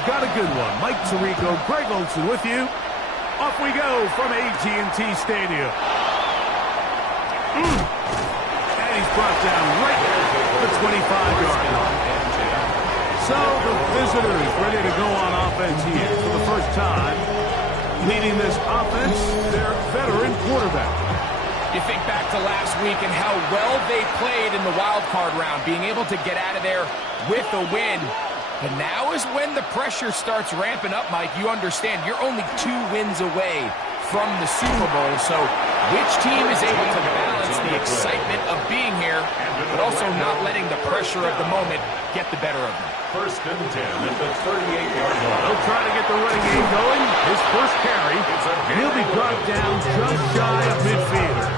we've got a good one. Mike Tirico, Greg Olson with you. Off we go from AT&T Stadium. And he's brought down right at the 25-yard line. So the visitors ready to go on offense here for the first time. Leading this offense, their veteran quarterback. You think back to last week and how well they played in the wild card round, being able to get out of there with a win. But now is when the pressure starts ramping up, Mike. You understand you're only 2 wins away from the Super Bowl. So which team is able to balance the excitement of being here, but also not letting the pressure of the moment get the better of them? 1st and 10 at the 38-yard line. They'll try to get the running game going. His first carry, and he'll be brought down just shy of midfield.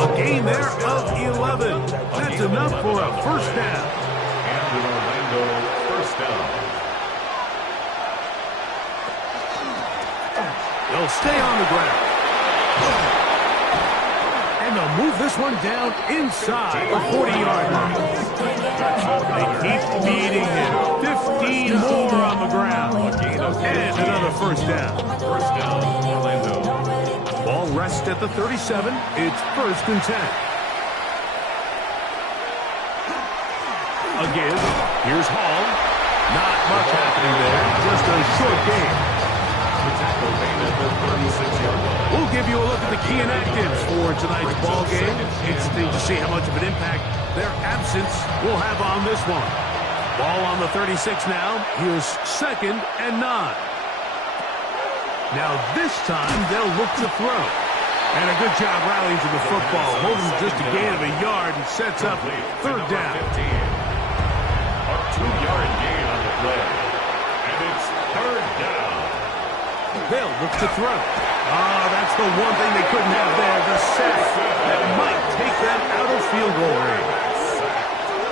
A gain there of 11. That's enough for a first down. And an Orlando first down. They'll stay on the ground. And they'll move this one down inside the 40-yard line. They keep beating him. 15 more on the ground. And another first down. First down, Orlando. Ball rests at the 37. It's 1st and 10. Again, here's Hall. Not much happening there. Just a short game. The tackle made at the 36-yard line. We'll give you a look at the key inactives for tonight's ball game. Interesting to see how much of an impact their absence will have on this one. Ball on the 36 now. Here's 2nd and 9. Now this time they'll look to throw. And a good job rallying to the football. Holding just a gain of a yard and sets up 3rd down. A 2-yard gain on the play. And it's 3rd down. They'll look to throw. That's the one thing they couldn't have there. The sack that might take them out of field goal range.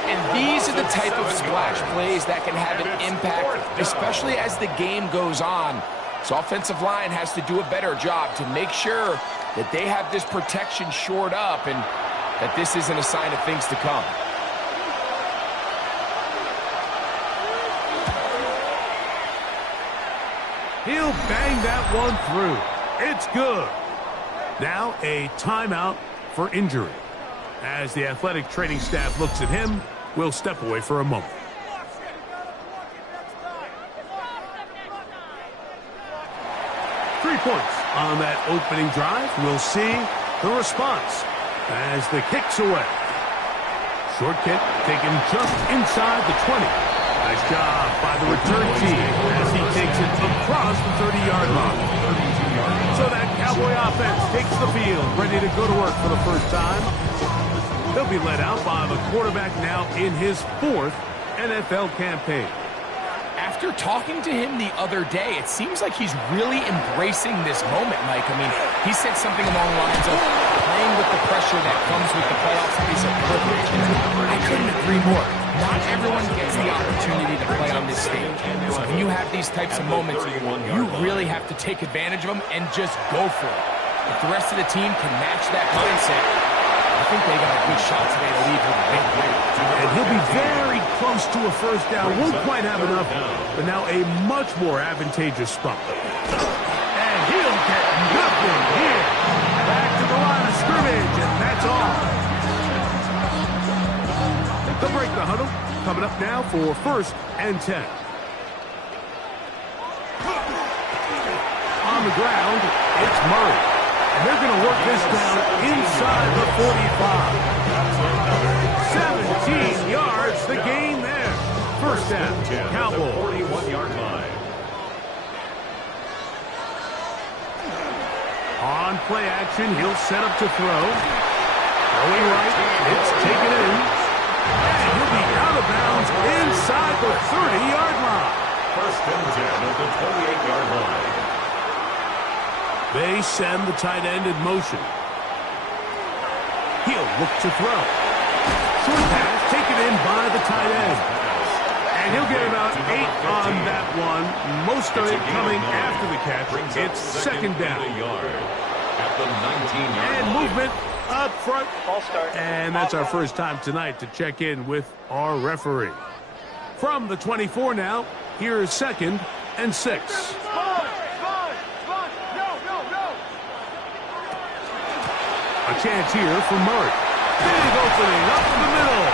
And these are the type of splash plays that can have an impact, especially as the game goes on. So offensive line has to do a better job to make sure that they have this protection shored up and that this isn't a sign of things to come. He'll bang that one through. It's good. Now a timeout for injury. As the athletic training staff looks at him, we'll step away for a moment. Points on that opening drive. We'll see the response as the kick's away. Short kick taken just inside the 20. Nice job by the return team as he takes it across the 30-yard line. So that Cowboy offense takes the field, ready to go to work for the first time. They'll be led out by the quarterback now in his 4th NFL campaign. After talking to him the other day, it seems like he's really embracing this moment, Mike. I mean, he said something along the lines of playing with the pressure that comes with the playoffs is a privilege. I couldn't agree more. Not everyone gets the opportunity to play on this stage. So when you have these types of moments, you really have to take advantage of them and just go for it. If the rest of the team can match that mindset, I think they got a good shot today to lead with a big win. And he'll be very close to a first down. Won't quite have enough, but now a much more advantageous spot. And he'll get nothing here. Back to the line of scrimmage, and that's all. They'll break the huddle. Coming up now for 1st and 10. On the ground, it's Murray. And they're going to work this down inside the 45. 17 yards, the gain there. First down, Cowboys. 41-yard line. On play action, he'll set up to throw. Going right, it's taken in. And he'll be out of bounds inside the 30-yard line. 1st and 10 at the 28-yard line. They send the tight end in motion. He'll look to throw. Short pass taken in by the tight end. And he'll get about 8 on that one. Most of it coming after the catch. It's 2nd down. At the 19-yard And line. movement up front. False start. And that's our first time tonight to check in with our referee. From the 24 now, Here's 2nd and 6. A chance here for Murray. Big opening up in the middle.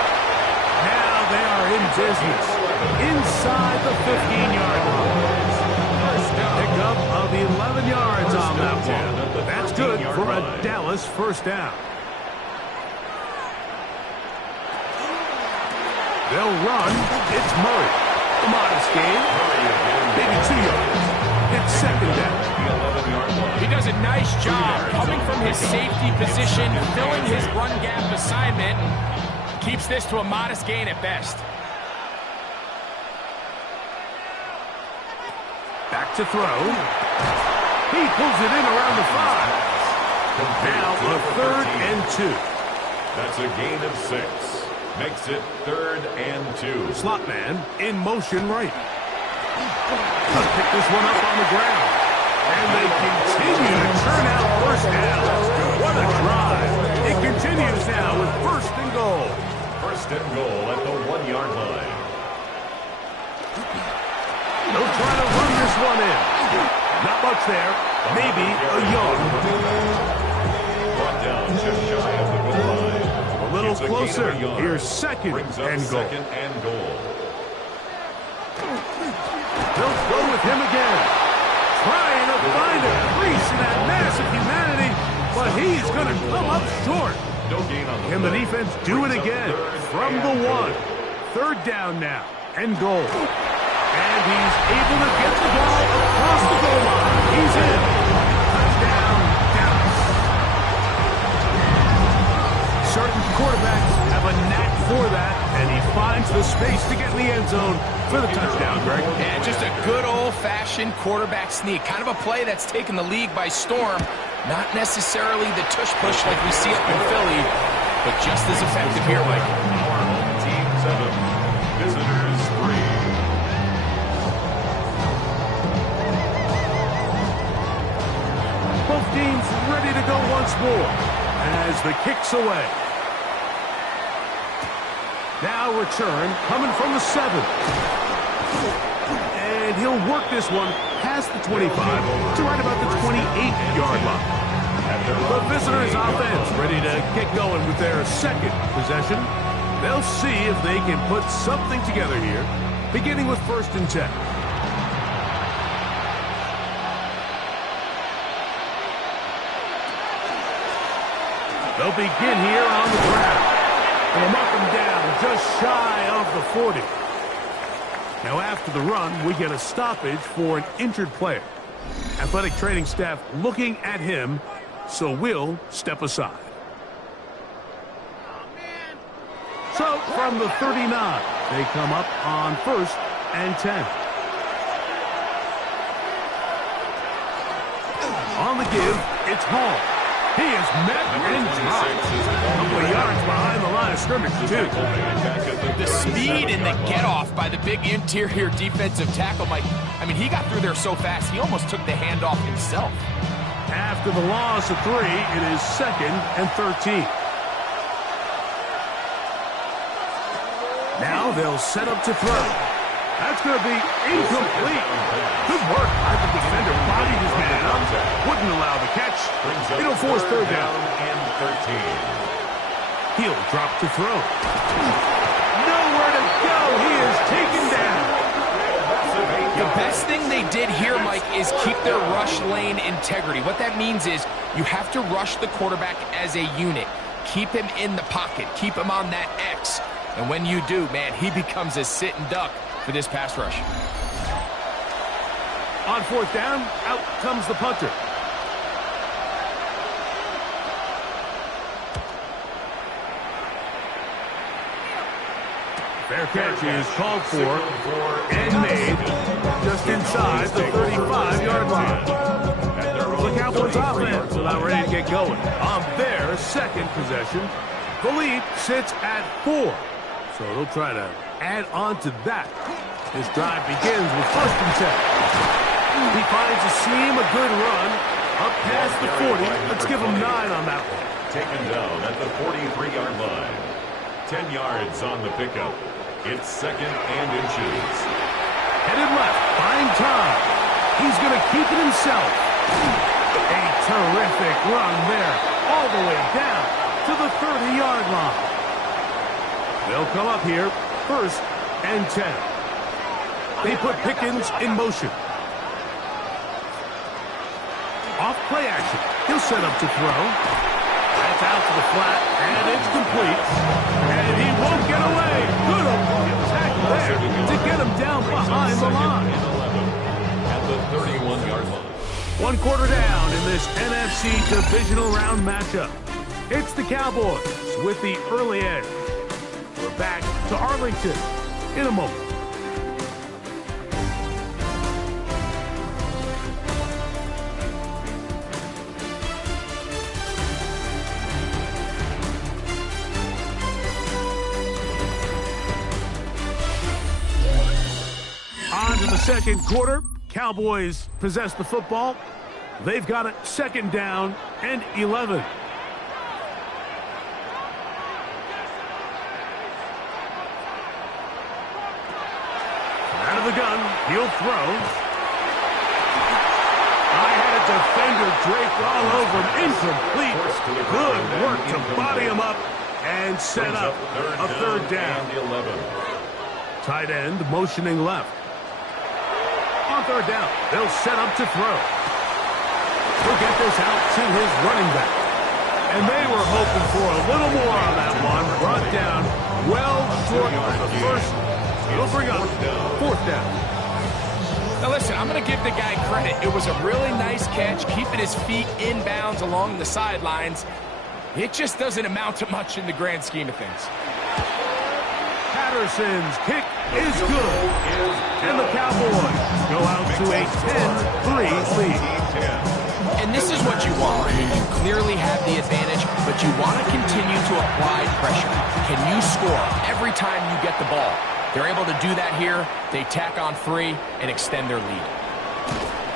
Now they are in business. Inside the 15-yard line. Pick up of 11 yards on that one. That's good for a Dallas first down. They'll run. It's Murray. A modest gain. Maybe 2 yards. It's 2nd down. He does a nice job coming from his safety position, filling his run gap assignment. Keeps this to a modest gain at best. Back to throw. He pulls it in around the 5. Now a 3rd and 2. That's a gain of 6. Makes it 3rd and 2. Slot man in motion right. They'll pick this one up on the ground. And they continue to turn out first downs. What a drive. It continues now with 1st and goal. 1st and goal at the 1-yard line. They'll try to run this one in. Not much there. Maybe a yard. Brought down just shy of the goal line. A little closer. Here's 2nd and goal. 2nd and goal. They'll go with him again. Trying to find a crease in that mass of humanity, but he's going to come up short. No gain on the Can the defense do it again? From the 1. 3rd down now, and goal. And he's able to get the ball across the goal line. He's in. Touchdown, Dallas. Certain quarterbacks have a knack for that, and he finds the space to get in the end zone for the touchdown, Greg. And just a good old-fashioned quarterback sneak. Kind of a play that's taken the league by storm. Not necessarily the tush-push like we see up in Philly, but just as effective here, Mike. Team 7, visitors 3. Both teams ready to go once more as the kick's away. Now return coming from the 7. And he'll work this one past the 25 to right about the 28-yard line. The visitors' offense ready to get going with their 2nd possession. They'll see if they can put something together here, beginning with 1st and 10. They'll begin here on the ground. And they'll mark him down just shy of the 40. Now after the run, we get a stoppage for an injured player. Athletic training staff looking at him, so we'll step aside. So from the 39, they come up on 1st and 10. On the give, it's Hall. He is met and dropped. A couple of yards behind the line of scrimmage, too. The speed and the get-off by the big interior defensive tackle, Mike. I mean, he got through there so fast, he almost took the handoff himself. After the loss of 3, it is 2nd and 13. Now they'll set up to throw. That's going to be incomplete. Good work by the defender. Bodied his man up. Wouldn't allow the catch. It'll force 3rd down. And 13. He'll drop to throw. Nowhere to go. He is taken down. The best thing they did here, Mike, is keep their rush lane integrity. What that means is you have to rush the quarterback as a unit. Keep him in the pocket. Keep him on that X. And when you do, man, he becomes a sit and duck for this pass rush. On 4th down, out comes the punter. Fair catch is called for and made just inside the 35-yard line. The Cowboys offense is not ready to get going. On their 2nd possession, the lead sits at 4. So they'll try to add on to that. This drive begins with 1st and 10. He finds a seam, a good run, up past the 40. Let's give him 9 on that one. Taken down at the 43-yard line. 10 yards on the pickup. It's 2nd and inches. Headed left, buying time. He's going to keep it himself. A terrific run there, all the way down to the 30-yard line. They'll come up here, 1st and 10. They put Pickens in motion. Off play action. He'll set up to throw. That's out to the flat, and it's complete. And he won't get away. Good tackle there to get him down behind the line. At the 31-yard line. 1 quarter down in this NFC divisional round matchup. It's the Cowboys with the early edge. We're back to Arlington in a moment. On to the second quarter. Cowboys possess the football. They've got it 2nd down and 11. Out of the gun, he'll throw. I had a defender draped all over him. Incomplete. Good work to body him up and set up a 3rd down. Tight end motioning left. On 3rd down, they'll set up to throw. He'll get this out to his running back. And they were hoping for a little more on that one. Brought down well short of the first. It'll bring up 4th down. Now listen, I'm going to give the guy credit. It was a really nice catch, keeping his feet in bounds along the sidelines. It just doesn't amount to much in the grand scheme of things. Patterson's kick is good. And the Cowboys go out to a 10-3 lead. And this is what you want. You clearly have the advantage, but you want to continue to apply pressure. Can you score every time you get the ball? They're able to do that here. They tack on 3 and extend their lead.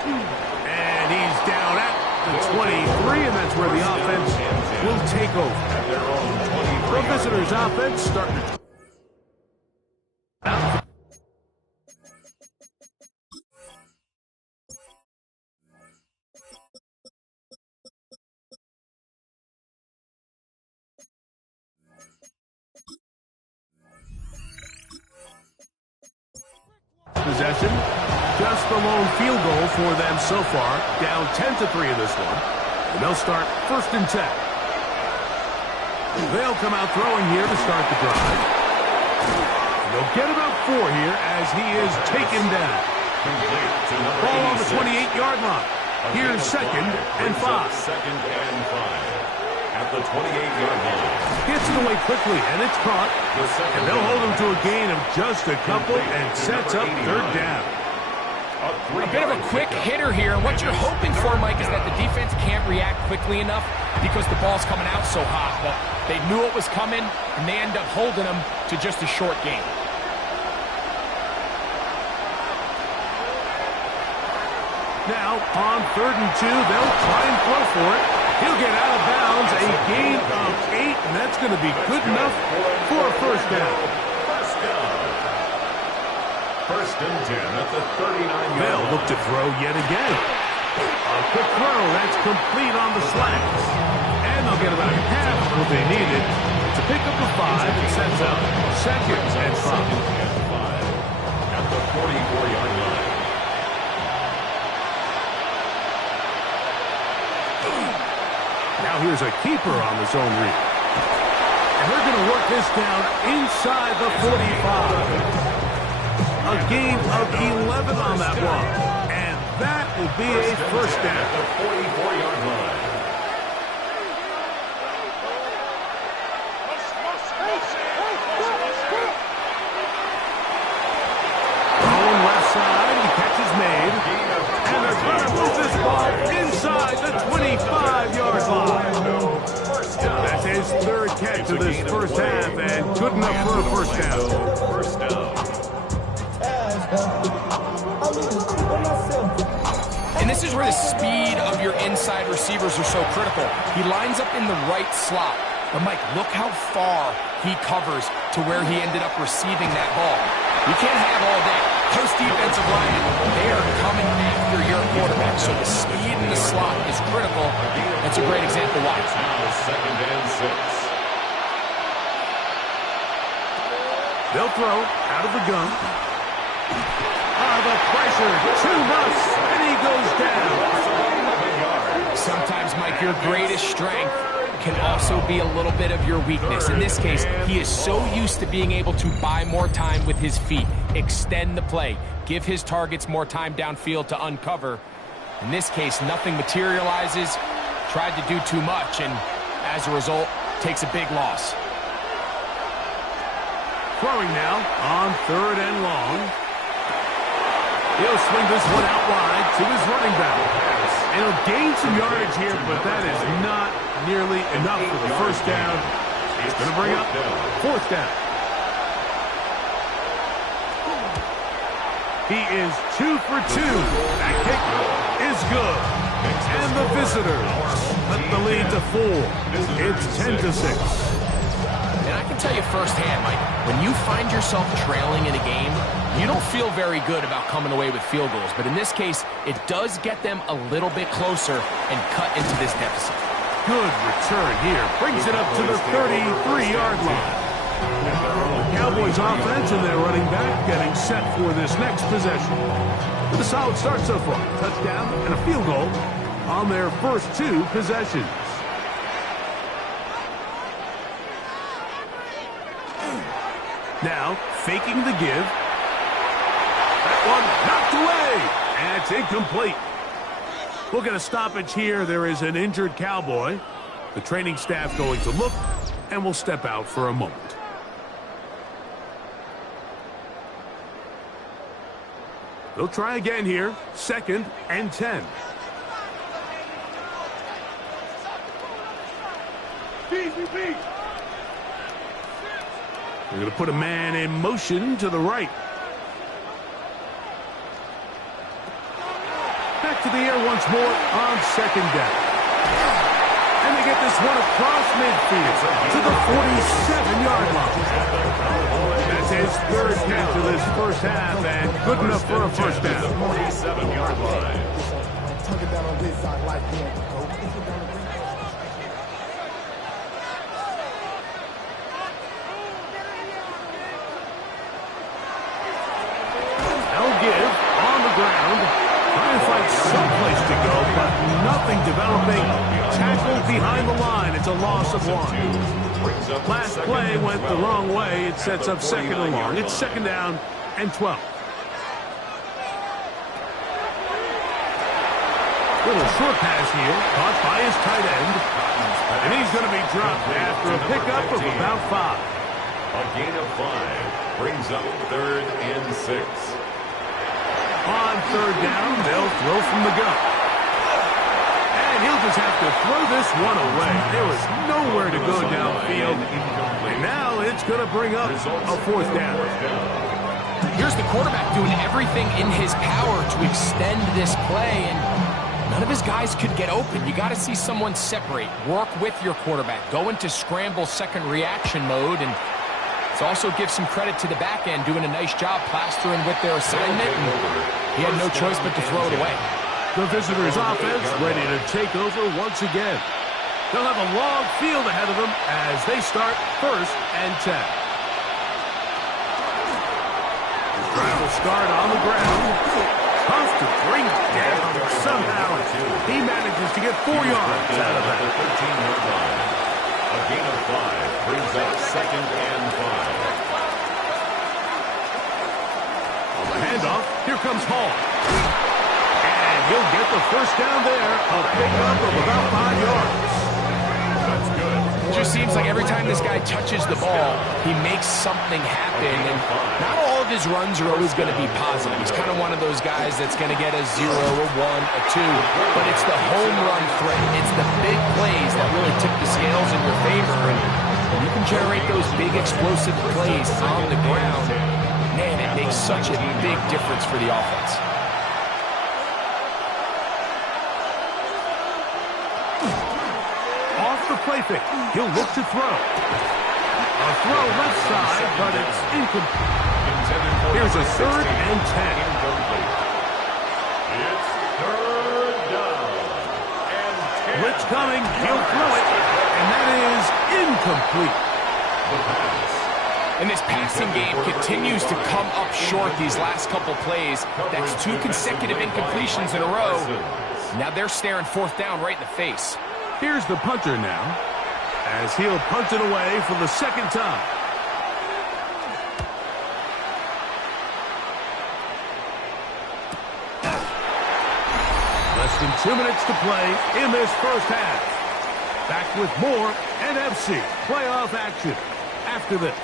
And he's down at the 23, and that's where the offense will take over. The visitors' offense starting to... Possession, just the lone field goal for them so far. Down 10-3 in this one. And they'll start 1st and 10. They'll come out throwing here to start the drive. And they'll get about 4 here as he is taken down. Ball on the 28-yard line. Here's 2nd and 5. 2nd and 5. At the 28-yard line. Gets it away quickly, and it's caught. And they'll hold him to a gain of just a couple and sets up 3rd down. A bit of a quick hitter here. What you're hoping for, Mike, is that the defense can't react quickly enough because the ball's coming out so hot. But they knew it was coming, and they end up holding them to just a short gain. Now, on 3rd and 2, they'll try and throw for it. He'll get out of bounds, a gain of 8, and that's going to be good enough for a 1st down. 1st and 10 at the 39-yard line. They'll look to throw yet again. A quick throw, that's complete on the slants. And they'll get about half what they needed to pick up the 5 and sets up 2nd and 5. At the 44-yard line. Now here's a keeper on the zone read. And they're going to work this down inside the 45. A gain of 11 on that one. And that will be a 1st down. At the 44-yard line. Going left side, the catch is made. And they're going to move this ball inside the 25-yard line. That's his 3rd catch of this 1st half, and good enough for a 1st down. 1st down. And this is where the speed of your inside receivers are so critical. He lines up in the right slot. But, Mike, look how far he covers to where he ended up receiving that ball. You can't have all day. Those defensive linemen, they are coming after your quarterback, so the speed in the slot is critical. That's a great example why. It's now 2nd and 6. They'll throw out of the gun. The pressure, too much, and he goes down. Sometimes, Mike, your greatest strength can also be a little bit of your weakness. In this case, he is so used to being able to buy more time with his feet, extend the play, give his targets more time downfield to uncover. In this case, nothing materializes, tried to do too much, and as a result, takes a big loss. Throwing now on 3rd and long. He'll swing this one out wide to his running back. And he'll gain some yardage here, but that is not nearly enough for the first down. It's going to bring up 4th down. He is 2 for 2. That kick is good. And the visitors let the lead to 4. It's 10-6. And I can tell you firsthand, Mike, when you find yourself trailing in a game, you don't feel very good about coming away with field goals. But in this case, it does get them a little bit closer and cut into this deficit. Good return here. Brings it up to the 33-yard line. The Cowboys offense and their running back getting set for this next possession. With a solid start so far. Touchdown and a field goal on their first 2 possessions. Now, faking the give. That one knocked away. And it's incomplete. We'll get a stoppage here. There is an injured Cowboy. The training staff going to look, and we'll step out for a moment. They'll try again here. 2nd and 10. They're going to put a man in motion to the right. Back to the air once more on 2nd down. And they get this one across midfield to the 47-yard line. That's his 3rd catch of this first half, and good enough for a first down. 47-yard line. Give on the ground. Trying to find someplace to go, but nothing developing. Tackled behind the line. It's a loss of 1. Last play went the wrong way. It sets up 2nd and long. It's 2nd down and 12. Little short pass here. Caught by his tight end. And he's going to be dropped after a pickup of about 5. A gain of 5 brings up 3rd and 6. On 3rd down, they'll throw from the gun. And he'll just have to throw this one away. There was nowhere to go downfield. And now it's going to bring up a 4th down. Here's the quarterback doing everything in his power to extend this play, and none of his guys could get open. You got to see someone separate, work with your quarterback, go into scramble second reaction mode, and also give some credit to the back end, doing a nice job plastering with their assignment. And he had no choice but to throw it away. The visitors' offense ready to take over once again. They'll have a long field ahead of them as they start 1st and 10. The drive will start on the ground. Tough to bring down. Somehow he manages to get 4 yards out of that. 13-yard line. A gain of 5 brings up 2nd and 5. On the handoff, here comes Hall. And he'll get the first down there. A pickup of about 5 yards. That's good. It just seems like every time this guy touches the ball, he makes something happen. And not all of his runs are always going to be positive. He's kind of one of those guys that's going to get a 0, a 1, a 2. But it's the home run threat. It's the big plays that really tip the scales in your favor. And you can generate those big explosive plays on the ground. Man, it makes such a big difference for the offense. Off the play perfect. He'll look to throw. A throw left side, but it's incomplete. Here's a 3rd and 10. It's 3rd down and 10. Blitz coming. He'll throw it. And that is incomplete. The pass. And this passing game continues to come up short these last couple plays. That's 2 consecutive incompletions in a row. Now they're staring 4th down right in the face. Here's the punter now, as he'll punt it away for the 2nd time. Less than 2 minutes to play in this first half. Back with more NFC playoff action after this.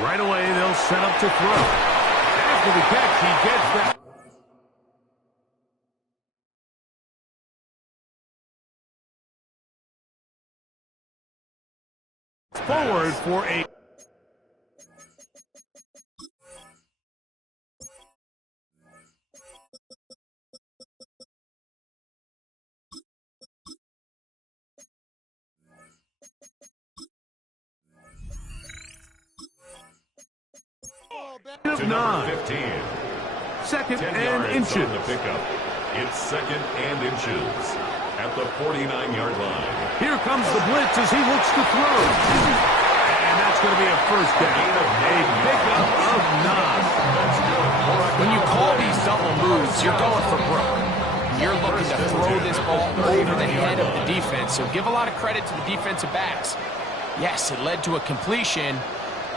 Right away, they'll set up to throw. After the catch, he gets that. Forward for a... To number 15. 2nd 10 and yards inches. on the pickup. It's 2nd and inches at the 49-yard line. Here comes the blitz as he looks to throw. And that's going to be a 1st down. A pickup of 9. When you call these double moves, you're going for broke. You're looking to throw this ball over the head of the defense, so give a lot of credit to the defensive backs. Yes, it led to a completion,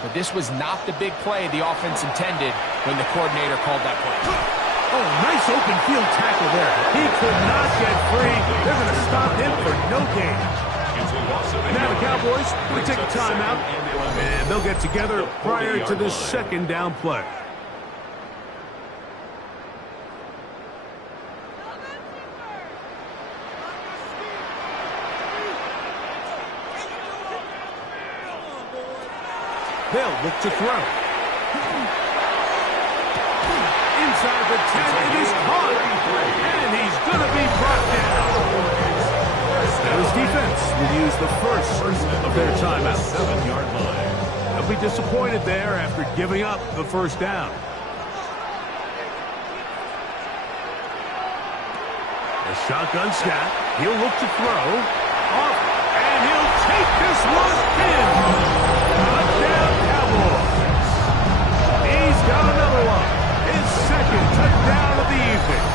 but this was not the big play the offense intended when the coordinator called that play. Oh, nice open field tackle there. He could not get free. They're going to stop him for no gain. Now the Cowboys will take a timeout, and they'll get together prior to this 2nd down play. They'll look to throw. Inside the 10, it is caught. And he's going to be brought down. Now his defense will use the first of their timeout. 7-yard line. They'll be disappointed there after giving up the 1st down. A shotgun snap. He'll look to throw. Off. And he'll take this one in. Touchdown, Cowboys. He's got another one. His 2nd touchdown of the evening.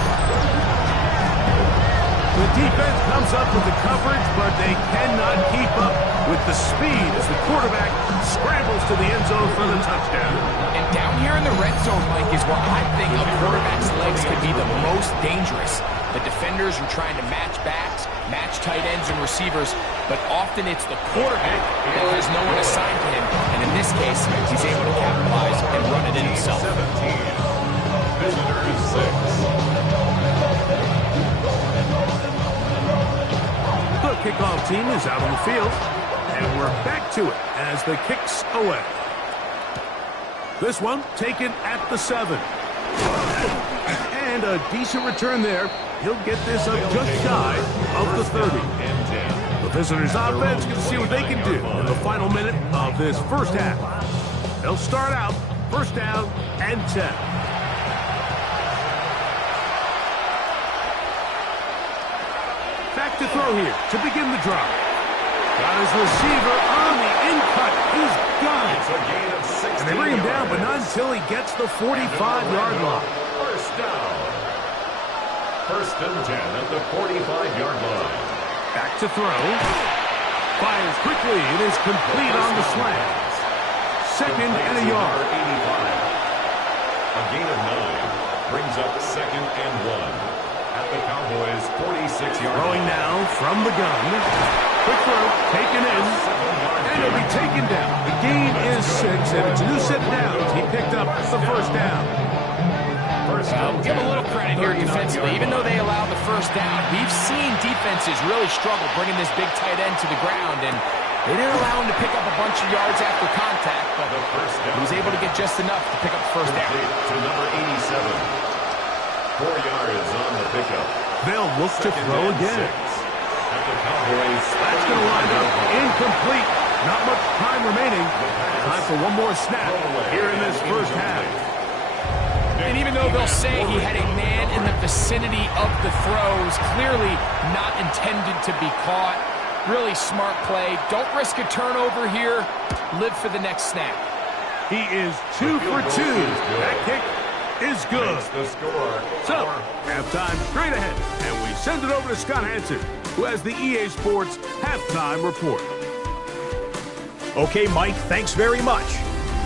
The defense comes up with the coverage, but they cannot keep up with the speed as the quarterback scrambles to the end zone for the touchdown. And down here in the red zone, Mike, is where I think a quarterback's legs could be the most dangerous. The defenders are trying to match backs, match tight ends and receivers, but often it's the quarterback that has no one assigned to him. And in this case, he's able to capitalize and run it in himself. 17. Visitors 6. The kickoff team is out on the field, and we're back to it as the kick's away. This one taken at the 7. And a decent return there. He'll get this up just shy of the 30. The visitors' offense can see what they can do in the final minute of this first half. They'll start out 1st down and 10. Back to throw here to begin the drive. Got his receiver on the in-cut. He's got it. It's a gain of 16 And they bring him down, but not until he gets the 45-yard line. 1st down. 1st and 10 at the 45-yard line. Back to throw. Fires quickly. It is complete on the slant. 2nd and a yard. 85. A gain of 9 brings up 2nd and 1 at the Cowboys' 46-yard line. Throwing now from the gun. Quick throw, taken in, and he'll be taken down. The gain is 6, and it's a new set of downs. He picked up the 1st down. We'll give a little credit here defensively. Even though they allowed the 1st down, we've seen defenses really struggle bringing this big tight end to the ground, and They didn't allow him to pick up a bunch of yards after contact, but he was able to get just enough to pick up the first down. To number 87. 4 yards on the pickup. They'll look to throw again. At the Cowboys. That's going to wind up incomplete. Not much time remaining. Time for one more snap here in this first half. And even though they'll say he had a man in the vicinity of the throws, clearly not intended to be caught. Really smart play. Don't risk a turnover here. Live for the next snap. He is 2 for 2. That kick is good. The score. So, halftime straight ahead. And we send it over to Scott Hansen, who has the EA Sports halftime report. Okay, Mike, thanks very much.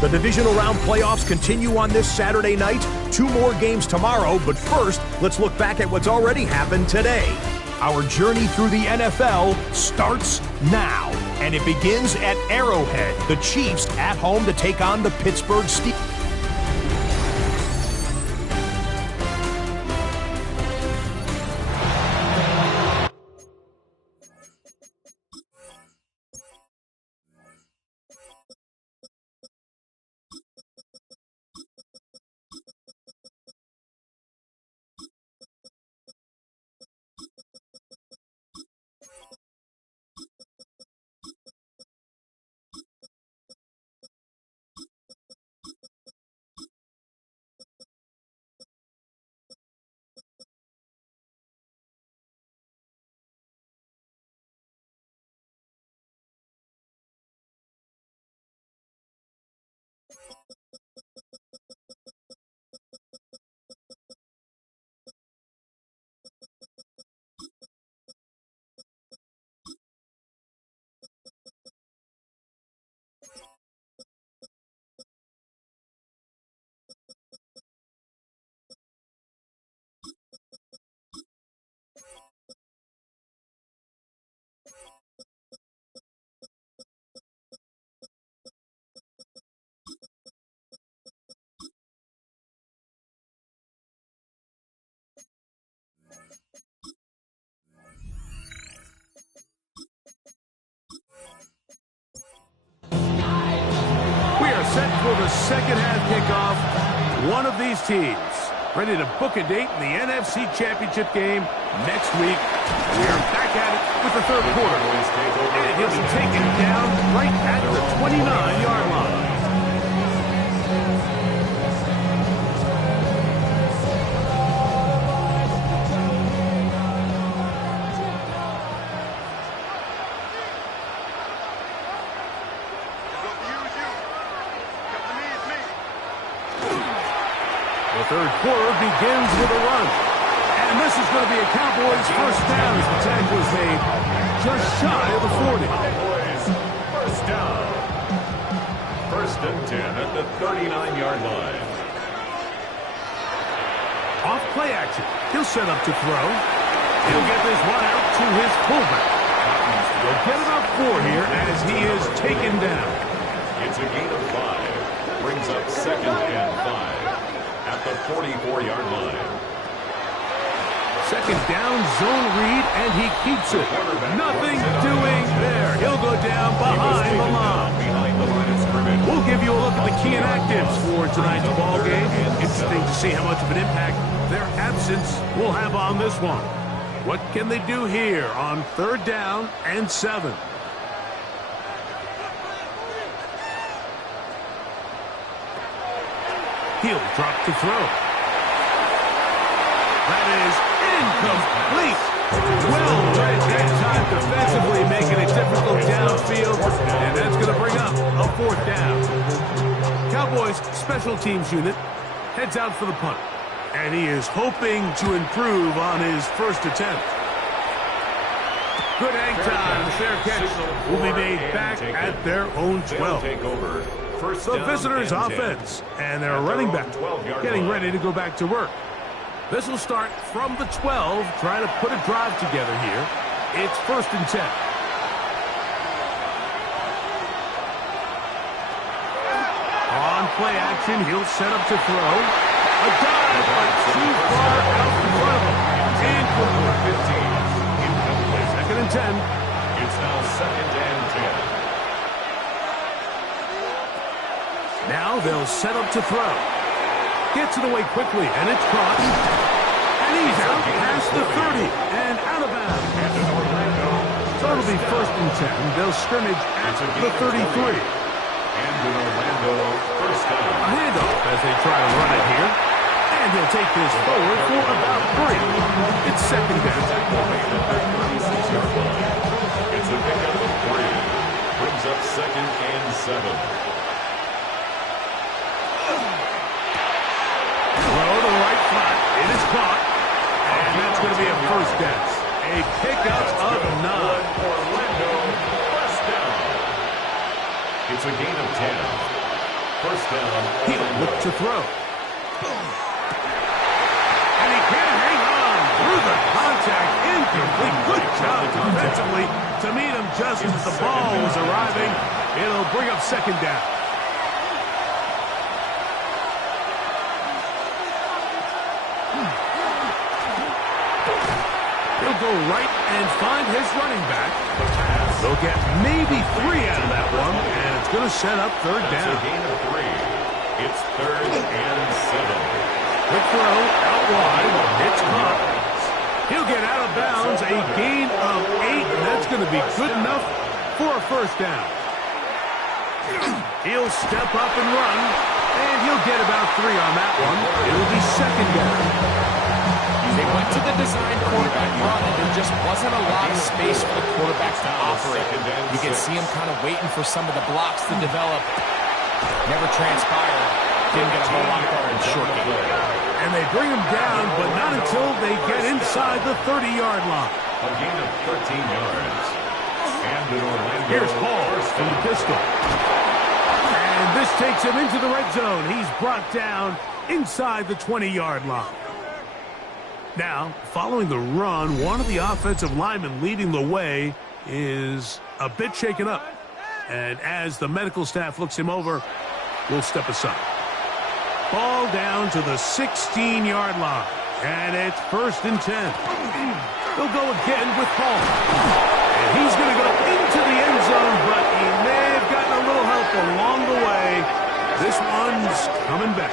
The divisional round playoffs continue on this Saturday night. 2 more games tomorrow, but first, let's look back at what's already happened today. Our journey through the NFL starts now, and it begins at Arrowhead. The Chiefs at home to take on the Pittsburgh Steelers. Set for the second half kickoff. One of these teams ready to book a date in the NFC Championship game next week. We're back at it with the third quarter. And he'll be taken down right at the 29-yard line. Third quarter begins with a run. And this is going to be a Cowboys first down as the tackle is made just shy of the 40. Cowboys first down. First and 10 at the 39-yard line. Off play action. He'll set up to throw. He'll get this one out to his fullback. He'll get about 4 here as he is taken down. It's a gain of 5. Brings up second and 5. At the 44-yard line. Second down, zone read, and he keeps it. Nothing doing there. He'll go down behind the line. We'll give you a look at the key inactives for tonight's ball game. Interesting to see how much of an impact their absence will have on this one. What can they do here on third down and 7? He'll drop to throw. That is incomplete. Well read that time defensively, making it difficult downfield, and that's going to bring up a 4th down. Cowboys special teams unit heads out for the punt, and he is hoping to improve on his first attempt. Good hang time. The fair catch will be made back at their own 12. The visitors' offense, and their running back getting ready to go back to work. This will start from the 12, trying to put a drive together here. It's first and 10. On play action, he'll set up to throw. A dive, but too far out in front of him. Incomplete. 15. Second and 10. It's now second and 10. Now they'll set up to throw. Gets it away quickly, and it's caught. And he's out past the 30 and out of bounds. So it'll be 1st and 10. They'll scrimmage at the 33. And an Orlando first down. A handoff as they try to run it here. And he'll take this forward for about 3. It's 2nd down. It's a pickup of 3. Brings up 2nd and 7. Throw to the right flat. It is caught. And that's going to be a 1st down. A pickup of 9. Orlando first down. It's a gain of 10. 1st down. He'll look to throw. And he can't hang on through the contact. Incomplete. Good job defensively to meet him just as the ball was arriving. It'll bring up 2nd down. He'll go right and find his running back. They'll get maybe 3 out of that one, and it's going to set up 3rd down. It's a gain of 3. It's 3rd and 7. Quick throw out wide. It's caught. He'll get out of bounds. A gain of 8, and that's going to be good enough for a 1st down. He'll step up and run, and he'll get about 3 on that one. It'll be 2nd down. They went to the design quarterback run, and there just wasn't a lot of space for the quarterback to operate. You can see him kind of waiting for some of the blocks to develop. Never transpired. Didn't get a whole lot going in short game. And they bring him down, but not until they get inside the 30-yard line. A gain of 13 yards. And an Orlando. Here's Paul from the pistol. And this takes him into the red zone. He's brought down inside the 20-yard line. Now, following the run, one of the offensive linemen leading the way is a bit shaken up. And as the medical staff looks him over, we'll step aside. Ball down to the 16-yard line. And it's 1st and 10. They'll go again with Paul. And he's going to go into the end zone, but he may have gotten a little help along the way. This one's coming back.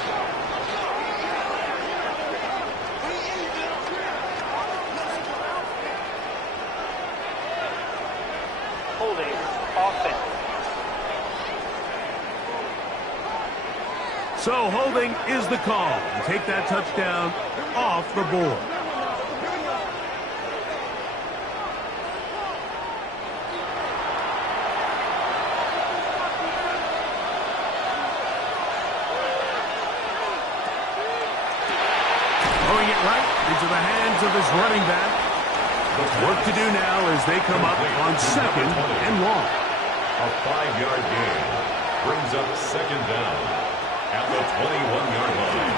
So holding is the call. Take that touchdown off the board. Throwing it right into the hands of his running back. Work to do now as they come up on 2nd and long. A 5-yard gain brings up 2nd down. At the 21-yard line.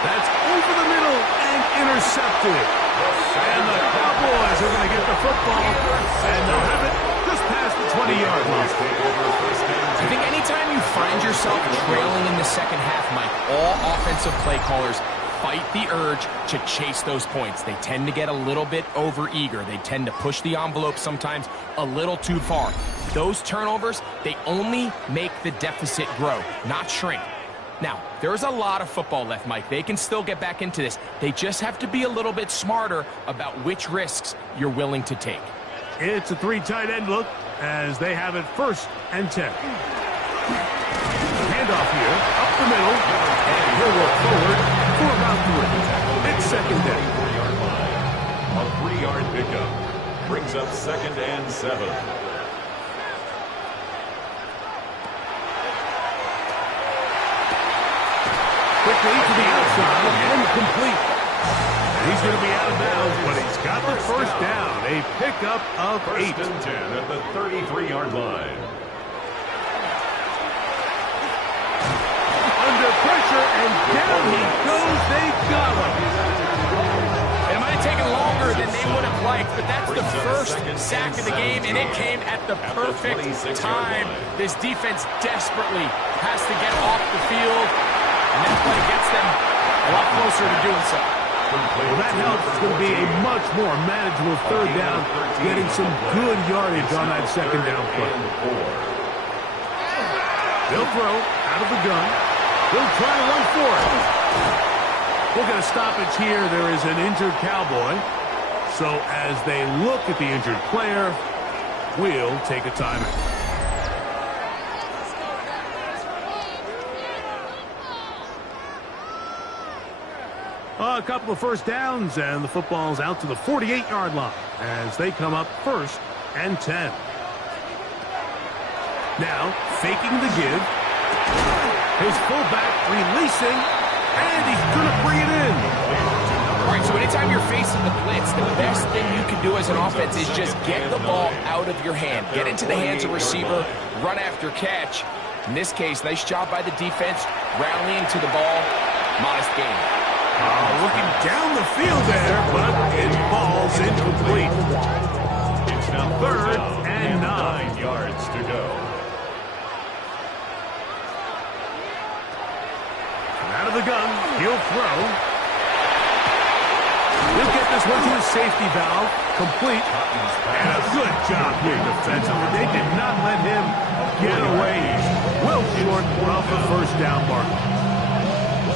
That's over the middle and intercepted. And the Cowboys are going to get the football, and they'll have it just past the 20-yard line. I think anytime you find yourself trailing in the second half, Mike, all offensive play callers fight the urge to chase those points. They tend to get a little bit overeager. They tend to push the envelope sometimes a little too far. Those turnovers, they only make the deficit grow, not shrink. Now, there's a lot of football left, Mike. They can still get back into this. They just have to be a little bit smarter about which risks you're willing to take. It's a 3 tight end look as they have it 1st and 10. Handoff here, up the middle, and he'll work forward for about 3. It's 2nd down. A 3-yard pickup brings up 2nd and 7. Quickly to the outside and complete. And he's going to be out of bounds, but he's got the 1st down. A pickup of 8. 1st and 10 at the 33-yard line. Under pressure, and down he goes. They got him. It might have taken longer than they would have liked, but that's the first sack of the game, and it came at the perfect time. This defense desperately has to get off the field, and that play gets them a lot closer to doing so. Well, that helps. It's going to be a much more manageable 3rd down, getting some good yardage on that 2nd down play. He'll throw out of the gun. He'll try to run for it. We'll get a stoppage here. There is an injured Cowboy. So as they look at the injured player, we'll take a timeout. A couple of first downs, and the football's out to the 48-yard line as they come up 1st and 10. Now, faking the give. His fullback releasing, and he's going to bring it in. All right, so anytime you're facing the blitz, the best thing you can do as an offense is just get the ball out of your hand. Get into the hands of receiver, run after catch. In this case, nice job by the defense, rallying to the ball. Modest gain. Looking down the field there, but it falls incomplete. It's now 3rd and 9 yards to go. Out of the gun, he'll throw. He'll get this one to his safety valve, complete. And a good job here defensively. They did not let him get away. He's well short of the first down mark.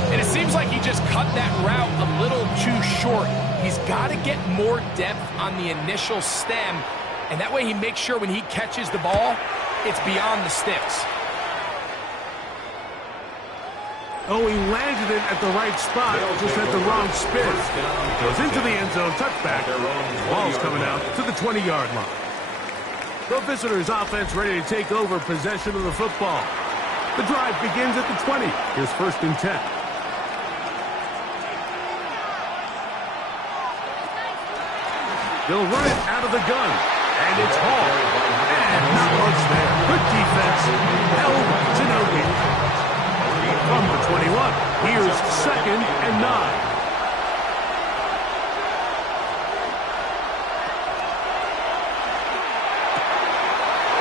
And it seems like he just cut that route a little too short. He's got to get more depth on the initial stem, and that way he makes sure when he catches the ball, it's beyond the sticks. Oh, he landed it at the right spot, just at the wrong spin. Goes into the end zone, touchback. Ball's coming out to the 20-yard line. The visitors' offense ready to take over possession of the football. The drive begins at the 20. Here's 1st and 10. They'll run it out of the gun, and it's hauled. And not much there. Good defense. Held to no gain. From the 21, here's 2nd and 9.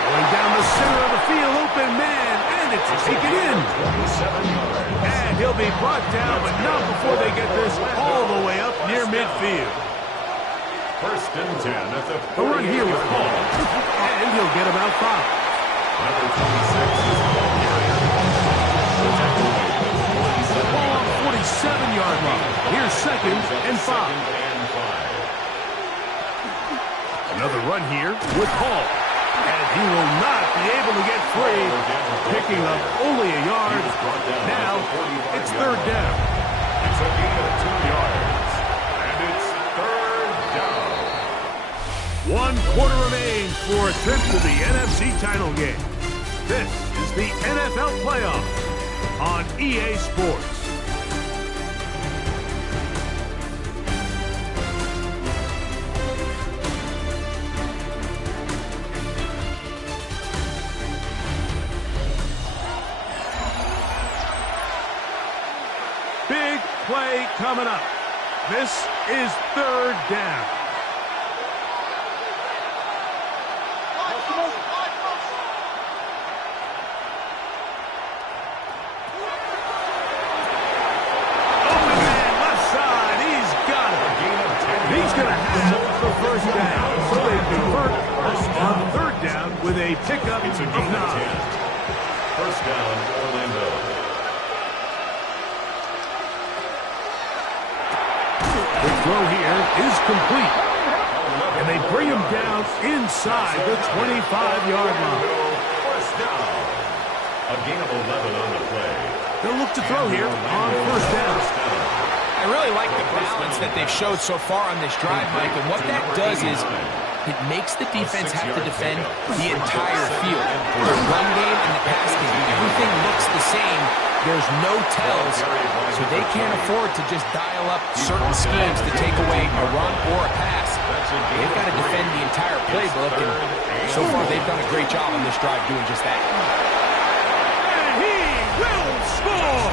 Going down the center of the field, open man, and it's taken in. And he'll be brought down, but not before they get this all the way up near midfield. 1st and 10 at the 48. A run here with Paul, and he'll get about 5. Number 26 is Paul Carrier. Ball on 47-yard line. Here's 2nd and 5. Another run here with Paul, and he will not be able to get free, picking up only a yard. Now it's 3rd down. It's a gain of 2 yards, and it's 3rd down. 1 quarter remains for a trip to the NFC title game. This is the NFL playoffs on EA Sports. Big play coming up. This is 3rd down. With a pickup It's a of 9. gain of 10. 1st down, Orlando. The throw here is complete. And they bring him down inside the 25-yard line. 1st down. A gain of 11 on the play. They'll look to throw here on 1st down. I really like the balance that they've showed so far on this drive, Mike, and what that does is it makes the defense have to defend the entire field. The run game and the pass game, everything looks the same. There's no tells, so they can't afford to just dial up certain schemes to take away a run or a pass. They've got to defend the entire playbook, and so far they've done a great job on this drive doing just that. And he will score!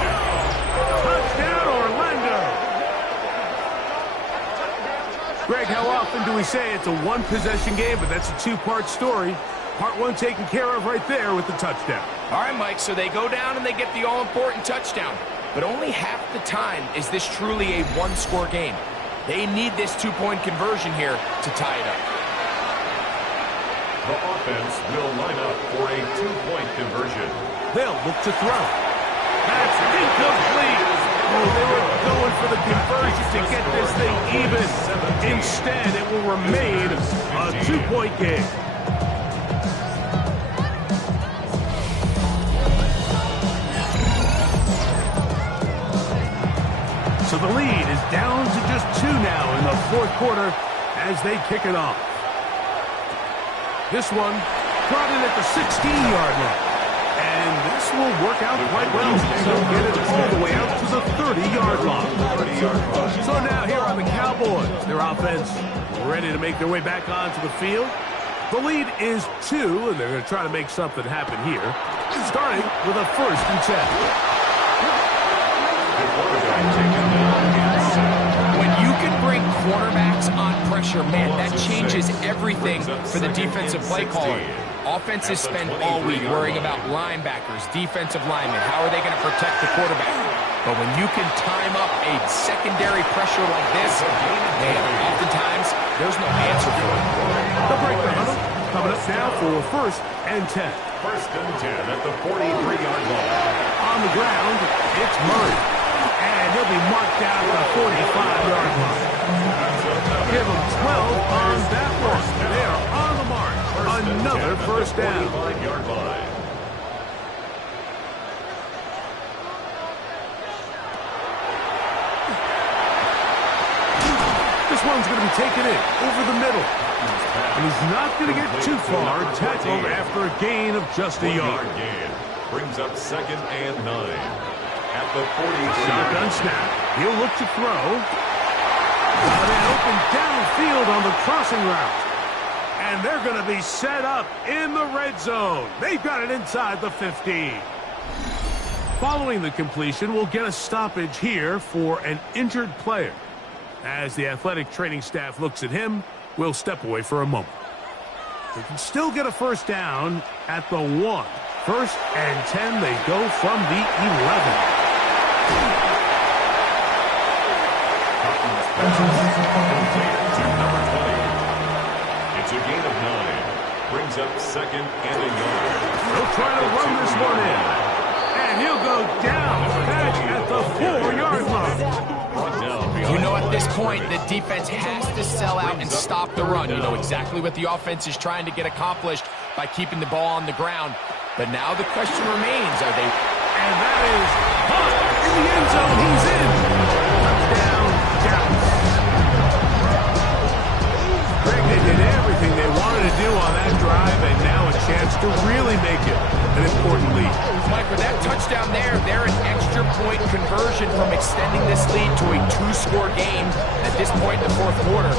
Touchdown, Orlando! Greg, how often do we say it's a one-possession game, but that's a two-part story? Part one taken care of right there with the touchdown. All right, Mike, so they go down and they get the all-important touchdown. But only half the time is this truly a one-score game. They need this two-point conversion here to tie it up. The offense will line up for a two-point conversion. They'll look to throw. That's incomplete. Oh, they were going for the conversion to get this thing even. Instead, it will remain a 2-point game. So the lead is down to just 2 now in the fourth quarter as they kick it off. This one brought in at the 16-yard line. And this will work out quite well. They'll get it all the way out to the 30-yard line. So now here are the Cowboys. Their offense ready to make their way back onto the field. The lead is 2, and they're going to try to make something happen here. Starting with a 1st and 10. When you can bring quarterbacks on pressure, man, that changes everything for the defensive play caller. Offenses spend all week worrying about linebackers, defensive linemen. How are they going to protect the quarterback? But when you can time up a secondary pressure like this, man, oftentimes there's no answer for it. The break the huddle. Coming up now for 1st and 10. 1st and 10 at the 43-yard line. On the ground, it's Murray. And he'll be marked down at the 45-yard line. Give him 12 on that one. They are on the mark. Another 1st down. 45-yard line. This one's going to be taken in over the middle. And he's not going to get too far. Tackled after a gain of just a yard. Gain brings up 2nd and 9 at the 40. Shotgun snap. He'll look to throw. Then open downfield on the crossing route. And they're going to be set up in the red zone. They've got it inside the 15. Following the completion, we'll get a stoppage here for an injured player. As the athletic training staff looks at him, we'll step away for a moment. They can still get a 1st down at the 1. 1st and 10, they go from the 11. It's a gain of 9. Brings up 2nd and a yard. He'll try to run this one in. And he'll go down back at the 4-yard line. You know, at this point, the defense has to sell out and stop the run. You know exactly what the offense is trying to get accomplished by keeping the ball on the ground. But now the question remains, are they... And that is caught in the end zone. He's in. Touchdown, Dallas. Greg, they did everything they wanted to do on that drive, and now a chance to really make it an important lead. Mike, with that touchdown there, they're an extra point conversion from extending this lead to a 2-score game. At this point in the fourth quarter,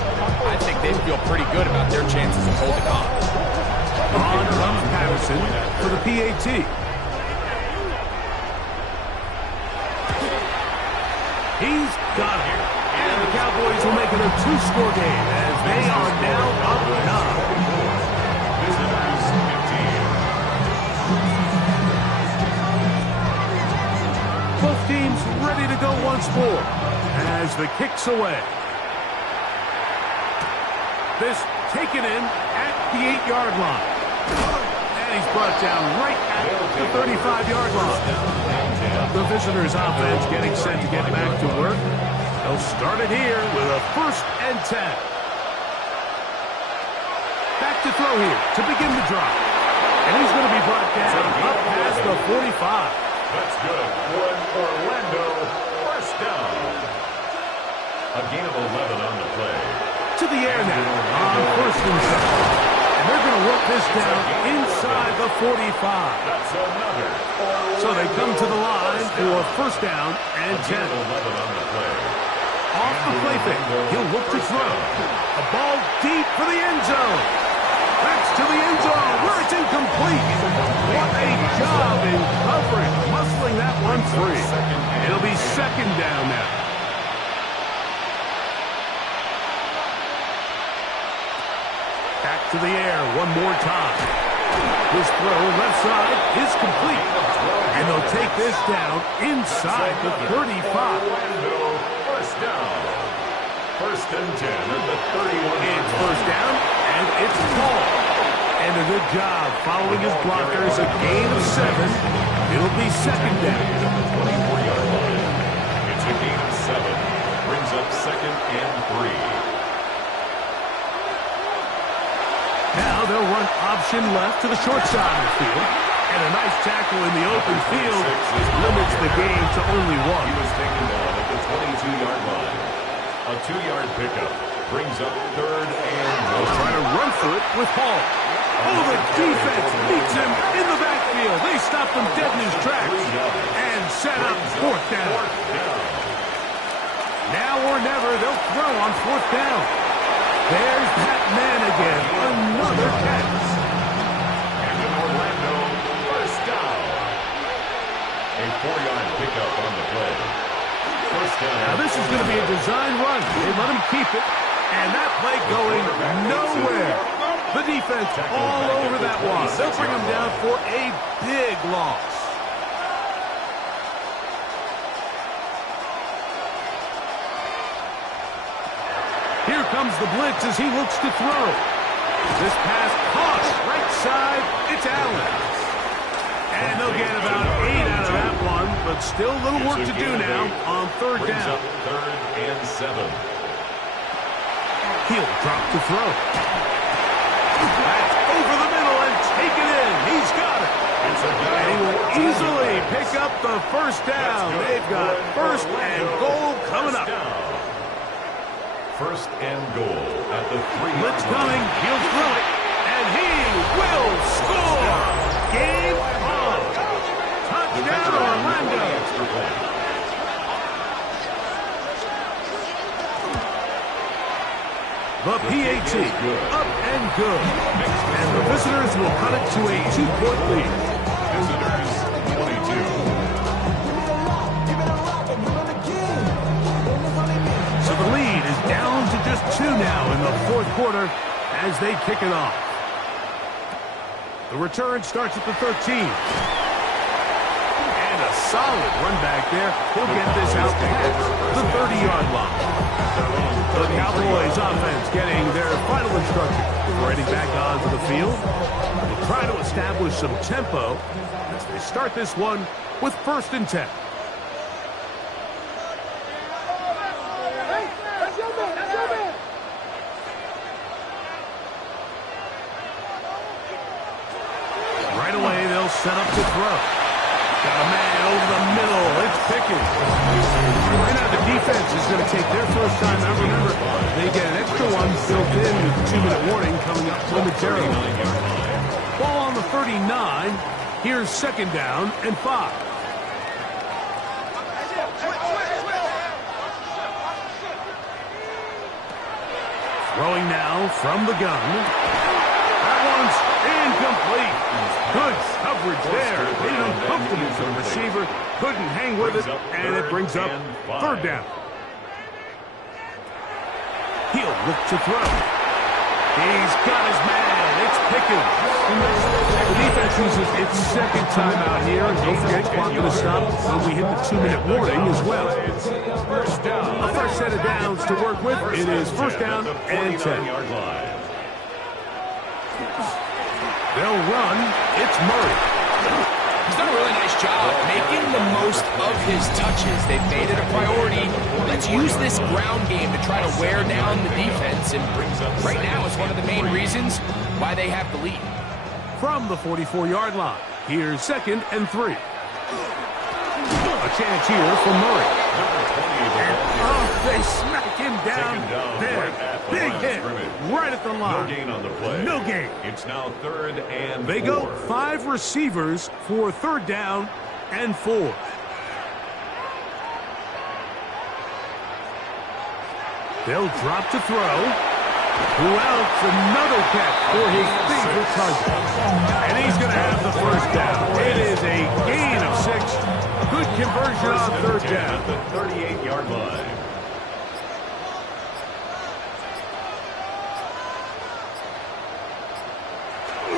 I think they feel pretty good about their chances of holding on. On comes Patterson for the PAT. He's got it. And the Cowboys will make it a 2-score game as they are now up 9. Visitors 15. Both teams ready to go once more as the kick's away. This taken in at the 8-yard line. And he's brought down right at the 35-yard line. The visitors' offense getting set to get back to work. They'll start it here with a 1st and 10. Back to throw here to begin the drive. And he's going to be brought down up past the 45. That's good. One Orlando. 1st down. A gain of 11 on the play. To the air now on 1st and 7. And they're going to work this down inside the 45. That's another. So they come to the line for 1st down and 10. 11 on the play. Off the play fake, he'll look to throw. A ball deep for the end zone. That's to the end zone where it's incomplete. What a job in coverage, muscling that one free. It'll be 2nd down now. Back to the air one more time. His throw left side is complete. And they'll take this down inside the 35. 1st down. 1st and 10 at the 31. It's 1st down, and it's Paul. And a good job following his blockers, a gain of 7. It'll be second down. At the 24-yard line. It's a gain of 7. Brings up second and 3. Now they'll run option left to the short side of the field. And a nice tackle in the open field limits the game to only 1. He was taken down at the 22-yard line. A 2-yard pickup brings up third and 1. They'll try to run for it with Hall. Oh, the defense meets him in the backfield. They stop him dead in his tracks and set up fourth down. Now or never, they'll throw on fourth down. There's that man again. Another catch. And in Orlando, first down. A 4-yard pickup on the play. First down. Now this is going to be a design run. They let him keep it. And that play going nowhere. The defense all over that one. They'll bring him down for a big loss. Here comes the blitz as he looks to throw. This pass caught right side. It's Allen. And they'll get about 8 out of that one, but still a little work to do now on third down. Third and 7. He'll drop to throw. That's over the middle and taken in. He's got it. And he will easily pick up the first down. They've got first and goal coming up. First and goal at the 3. Blitz coming. He'll throw it. And he will score. Game on. Touchdown, Orlando. The PAT, up and good. And the visitors will cut it to a 2-point lead. Visitors, 22. So the lead is down to just 2 now in the fourth quarter as they kick it off. The return starts at the 13. And a solid run back there. He'll get this out past the 30-yard line. The Cowboys offense getting their final instruction before heading back onto the field. They'll try to establish some tempo as they start this one with first and 10. Right away, they'll set up to throw. Got a man over the middle. It's Pickens. Right now, the defense is going to take their first time out. Remember, they get an extra one built in with the 2-minute warning coming up momentarily. Ball on the 39. Here's second down and 5. Throwing now from the gun. That one's incomplete. Good coverage there. Made it uncomfortable for the receiver. Couldn't hang with it, and it brings up third down. He'll look to throw. He's got his man. It's Pickens. The defense uses its second timeout here. And don't forget, clock going to stop when we hit the 2-minute warning as well. A fresh set of downs to work with. It is first down and 10. They'll run. It's Murray. He's done a really nice job making the most of his touches. They've made it a priority. Let's use this ground game to try to wear down the defense. And right now it's one of the main reasons why they have the lead. From the 44-yard line, here's second and 3. A chance here for Murray. And they smack him down there. Big hit right at the line. No gain on the play. No gain. It's now third and 4. They go 5 receivers for third down and 4. They'll drop to throw. Who else? Another catch for his favorite target. And he's going to have the first down. It is a gain of 6. Good conversion on third down. At the 38-yard line.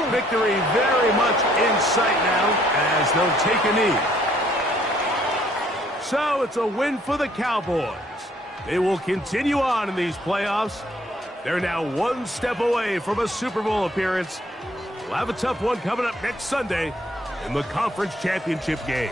Victory very much in sight now as they'll take a knee. So it's a win for the Cowboys. They will continue on in these playoffs. They're now one step away from a Super Bowl appearance. We'll have a tough one coming up next Sunday in the conference championship game.